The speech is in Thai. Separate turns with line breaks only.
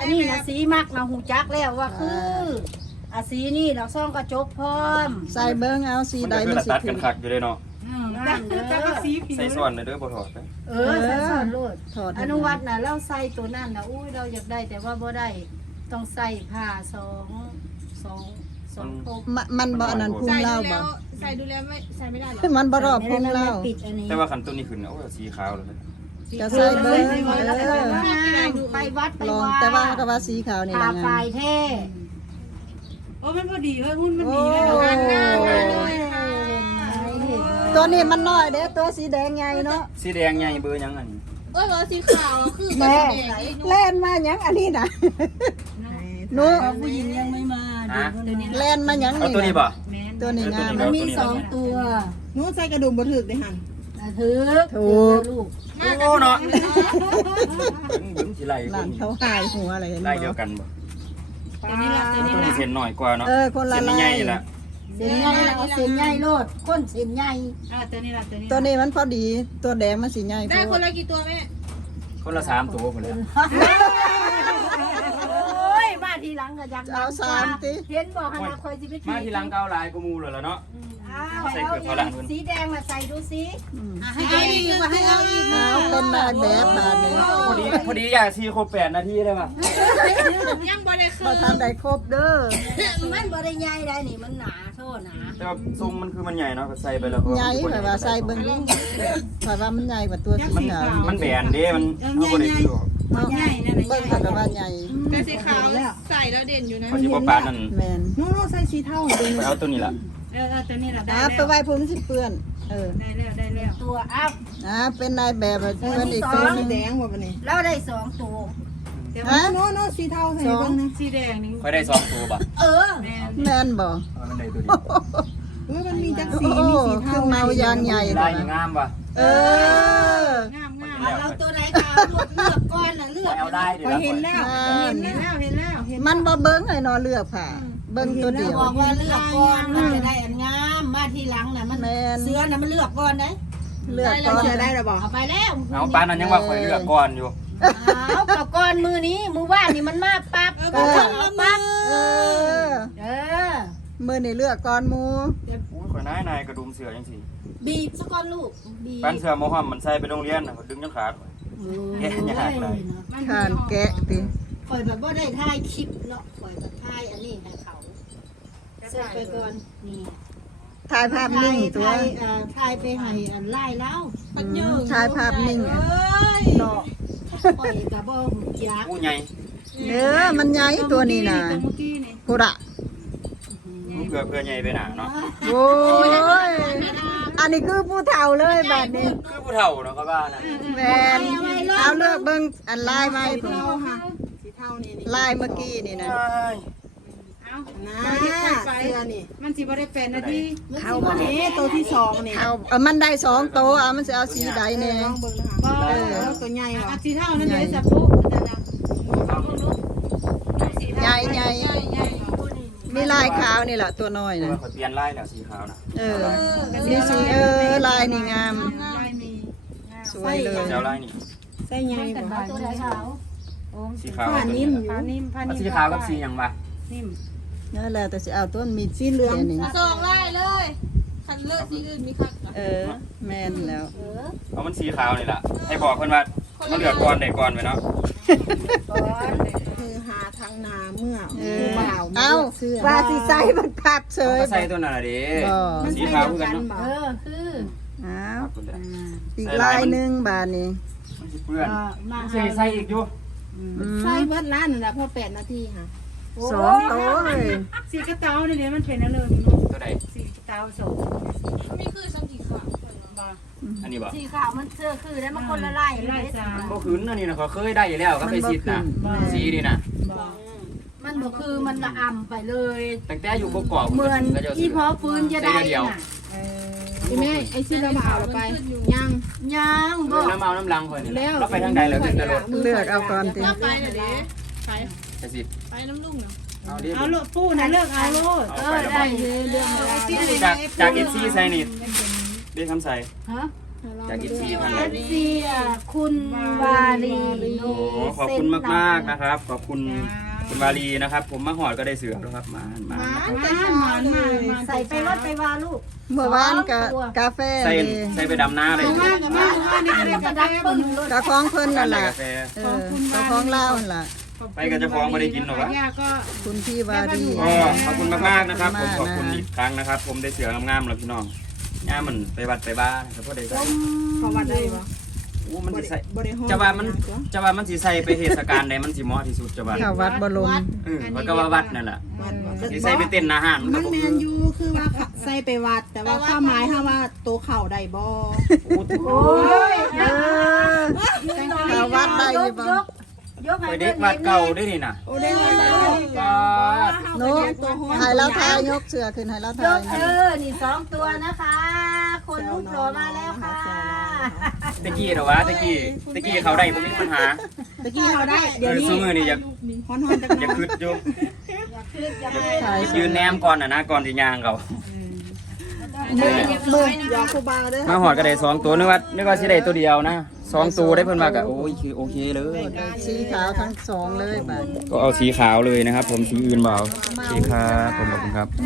นนี้นะสีมักนะหูจักแล้วว่าคือสีนี่เราซ่องกระจกพร้อม
ใส่เบิ้งเอาสีใด
มัน
มัน
ก็
สิ
ตัด
ถึ
กัน
ง
คักอยู่เลยเนาะ
แต่ก็สีผิว
ใส่ส่วนเด้อบ่ถอดไป
ใส่ส่วนโลด
ถอด
อนุวัตน่ะเราใส่ตัวนั่นนะอุ้ยเราอยากได้แต่ว่าบ่ได้ต้องใส่ผ้าสองพก
มันบ่อันนั้นพุงเล่าบ่
ใส่ดูแล้วไม่ใส่ไม่ได้หรอ
มันบ่รอบพุงเล่า
ปิดอันนี้
แต่ว่าคันตัวนี้ขึ้นโอ้สีขาวเลย
จะใส่เบิ้ง
ไปวัดไป
ลอง
ว่า
แต่ว่าก็ว่าสีขาวนี่
ทา
นะ
ปลายแท้
โอ้มันพอดีเลยหุ้นมัน
โอ้
ดีเลย
ตัวนี้มันน้อยเด้ตัวสีแดงใหญ่เนาะ
สีแดงใหญ่เบอร์ยังอัน
เอ้ยว่าสีขาวคือ
แม่แล่นมาหยังอันนี้น่ะหนู
ผู้หญิงยังไม่มา
ฮะ
แล่นมาหยัง
เอา
นี่
ตัวนี้
น่ะ
บ่
ตัวนี้งาม
มันมี2 ตัว
นู้นใส่กระดุมบ่ถึกได้หัน
ถือลูก
โอ้เนาะบึ้งสิไล่
หลานเขาหายหัวอะไรเห็น
ไล่
บ่
เดียวกันบ่
ตัวนี้ละตัวนี้
ตัว
ละ
นี้เส้นน้อยกว่าเนาะ
คนละ
เส้น
ลา
ใหญ่
ย
ละ
เส้นใหญ่แล้วเส้นใหญ่โลดก้นเส้นใหญ่
ตัวนี้ละตัวนี้
ตัวนี้มันพอดีตัวแดงมันสีใหญ่
ได้คนละกี่ตัวแม่
คนละ3ตัวพุ่นแหละ
โอ้ยมาทีหลังก็ยัง
เอา3ติ
เห็นบอกคณะคอยสิไป
มาทีหลังก็เอาหลายกูมูเลยแล้วเนาะ
ใส่เกิดเท่าไหร่สีแดงมาใส่ดูสิให้
ให้อีกให้เอาอีก
เอาเป็นนายแบบแบบนี้
พอดีอยากซีครบ8 นาทีเลยว่ะ
ยังบ่ได้คื
บ่
อ
ทันได้ครบเด้อ
มันบ่ได้ใหญ่ได้นี่มันหนาโทษหนา
แต่ว่าทรงมันคือมันใหญ่เนาะก็ใส่ไปแล้วก็
ใหญ่แบบว่าใส่เบิ่งดูข่อยว่ามันใหญ่กว่าตัวสีขาว
มันแบนเด้มันเอาบ่ได้คือ
ใหญ่นั่น
เบิ่งข่อยก็ว่าใหญ่
แต่สีขาวใส่แล้วเด่นอยู่นะ
เขาสิบ่ปานนั่น
แม่น
นู้นใส่สีเทาเด่น
ไปเอาตัวนี้ล่ะ
ตัวนี้ละได้
ไปไว้พุ่นสิเปื้อน
ได้แล้ว
ตัวอัพ
เป็นนายแบบเพิ่นอีกตัวนึง
แดงว่าปะนี่
เราได้2 ตัว
ฮะ
โน้สีเทาใส่บ้างนะสีแดงนี่
ค่อยได้2ตัวบ่
แม่นบ่
มันได้ตัวนี้
มันมีจัก
โอ้
สีมีสี
คื
เทา
อเมายางใหญ่
ได้
เลย
งามว่ะ
เออ
งามงาม
เราตัวไหนก็เลือกก้อนน่ะเลือก
เอาได้เดี๋ยว
เห็นแล้วเห็นแล้วเห็น
มันบ่เบิ่งให้นอเลือกผ่าเบิ่งตัวเดียว
บอกว่าเลือกก้อนมันจะได้อันงามมาทีหลังน่ะมันเสื้อน่ะมันเลือกก้อนได้
เลือกก่อน
ได้หรอบอก
เอาไปแล้ว
เอาปานนั้นยังว่าข่อยเลือกก่อนอยู่
เอากับก้อนมือนี้มือว่านนี่มันมาปั๊บก็ปั๊บ
เออมื้อนี้เลือกก่อนหมู่
อุ้ยข่อยนายกระดุมเสือจังซี่
บีบซะก่อนลูกบีบ
ปานเสือหมอห้อมมันใส่ไปโรงเรียนน่ะดึงจนขาดแกะยากเลย
ขานแกะติ
ข่อยแบบว่าได้ถ่ายคลิปเนาะข่อยแบบถ่ายอันนี้ให้เขาเสร็จไปก่อนนี่
ถ่ายภาพนิ่งตัว
ถ่ายไปให้อันไล่แล้ว
ถ่ายภาพนิ่งเนาะ
ข่อยกับบ่หูจัก
อู้ใหญ่
มันใหญ่ตัวนี้น่ะพุระ
เพื่อใหญ่ไปหนาเนาะ
โอ้ยอันนี้คือผู้เฒ่าเลยบัดนี้
คือผู้เฒ่าเนาะก็ว่าน่ะ
แม่นเอาเลือกเบิ่งอันลายไว้พุ่น
สีเทานี่
ลายเมื่อกี้นี่นะ
นะเสื้อนี่มันสิบ่ได้เป็นนาที
เข้ามา
ตัวที่2นี่
เอามันได้2โตเอามันสิเอาสีใดแน่
ลองเบิ่งนะคะตัวใหญ่ว่ะสีเทานั่นเลยสับปุ๊
ใหญ่ใหญ่มีลายขาวนี่แหละตัวน้อยนะ
ข่อยเปลี่ยนลายแล้วสีขาวนะ
นี่สีลายนี่งามสวยเลย
เจ้าลายนี่
ใส่ใหญ่บ่
ตัวไหนขาว
สีขาว
ผ้านิ่มอยู่
สีขาวกับสีหยังวะ
นั่นแหละแต่สิเอาต้นมี
สีเหลือง
นี่
สองลายเลยคันเลือกสีอื่นมีคัก
แม่นแล้ว
เอามันสีขาวนี่ล่ะให้บอกเพิ่นว่ามันเหลือก่อนได้ก่อนไว้เนาะ
คือหาทางนาเมื่อ
เอาว่าสิใส่มันพับเฉย
ก็ใส่ตัวนั้นน่ะดิสีขาวคือกันเนาะ
คือ
อ้าวอีกลายนึงบาดนี้
มันสิเปื้อนใส่อีกอยู่
ใส่เบิดร้านนั่นแหละพอ8 นาทีค่ะ
2โตเลย
สีกระเตาเนี่ยมันเป็นอะไร
ตัวใด
สีกระเตาสองมีคือสังกี่ขวบ
อันนี้บ่
สีขาวมันเสื้อคือได้มาคนละไล่
ไล่สาม
บ่ขืนอันนี้นะเขาเคยได้อยู่แล้วก็ไปสิทธิ์น่ะสีนี่น่ะ
มันบ่คือมันละอ่ำไปเลย
ตั้งแต่อยู่บกกอก
เหมือนอีพอฟื้นจะได้
เดียว
น่ะ
แม่ไอ้ชื่อเรามาเอาเราไปยัง
ย่างบ่
น้ำเมาน้ำลังคนนี่เราไปทางใดแล้วถึงจะลด
เลือกเอาก่อนติ
ไปเดี๋ยวนี้ไป
จะสิ
ไปน้ำลุงเนาะ
เอาดิ
เอาลูกปูนะเลิกเอาลูก
เอาไปแล้ว
ได้เลยเรื่องอะไร
จากเอฟซีใส่นี่ได้คำใส่
ฮะ
จาก FC ท่าน
เอ
ใด
ฟซีคุณวาลี
โอ้ขอบคุณมากๆนะครับ ขอบคุณคุณวาลีนะครับ ผมมาหอดก็ได้เสือแล้วครับมา
มา
ใส่ไปรถไปวาลูก
เมื่อวานกับกาแฟ
ใส่
นี่
ใส่ไปดำน้าเลย
มากับแม่ว่านี่ก็ได้กาแฟบนรถ
กาของเพิ่น
กา
นั่น
ร
ล่ะ
กาแฟ
เออเจ้าของเล่านั่นล่ะ
ไปกับเจ้าของไม่ได้กินหรอกวะ
ย่าก็
คุณพี่วารี
ก็ขอบคุณมากๆนะครับ ผมขอบคุณอีกครั้งนะครับ ผมได้เสืองามๆแล้วพี่น้องงามมันไปวัดไปบ้านแต่พอได้ใส่
เขาวัดได้ปะ
โอ้มันสิใส่จะว่ามันสิใส่ไปเทศกาลใดมันสิเหมาะที่สุดจะว่า
เข้าวัดบรม
มันก็ว่าวัดนั่นแหละ
วัด
สิใส่ไปเต้นอาหาร
มันแมนยูคือว่าใส่ไปวัด แต่ว่าความหมายถ้าว่าตัวเข่าได้บ่
โอ้โห
โอ้ย
เออเข้าวัดได้อยู่บ่
ยก
ไปเด็กวัดเก่าด้วยนี่นะ
โอ้ได้เลย
ก็
โน้ให้เราทายยกเสือขึ้นให้เรา
ย
ทาย
กนี่2ตัวนะคะ คนรูปหล่อมาแล้วค่ะ
ตะกี้เหรอวะตะกี้เขาได้ผมมีปัญหา
ตะกี้เขาได้เดี๋ยวนี้
ซื้อมือนี่อยาก
ฮอนๆจักห
อยาก
น่อย
คืดอยู่
ถ่าย
ยืนแนมก่อนนะก่อนที่ย่างเขา
เบิ่งยอครูบาเด้อ
มาหอดก็ได้2ตัวนึกว่าสิได้ตัวเดียวนะ2ตัวได้เพิ่นว่าก็โอ้ยคือโอเคเลย
สีขาวทั้งสองเลยบาด
ก็เอาสีขาวเลยนะครับ ผมสีอื่นเบาโอเคครับผมขอบคุณครับ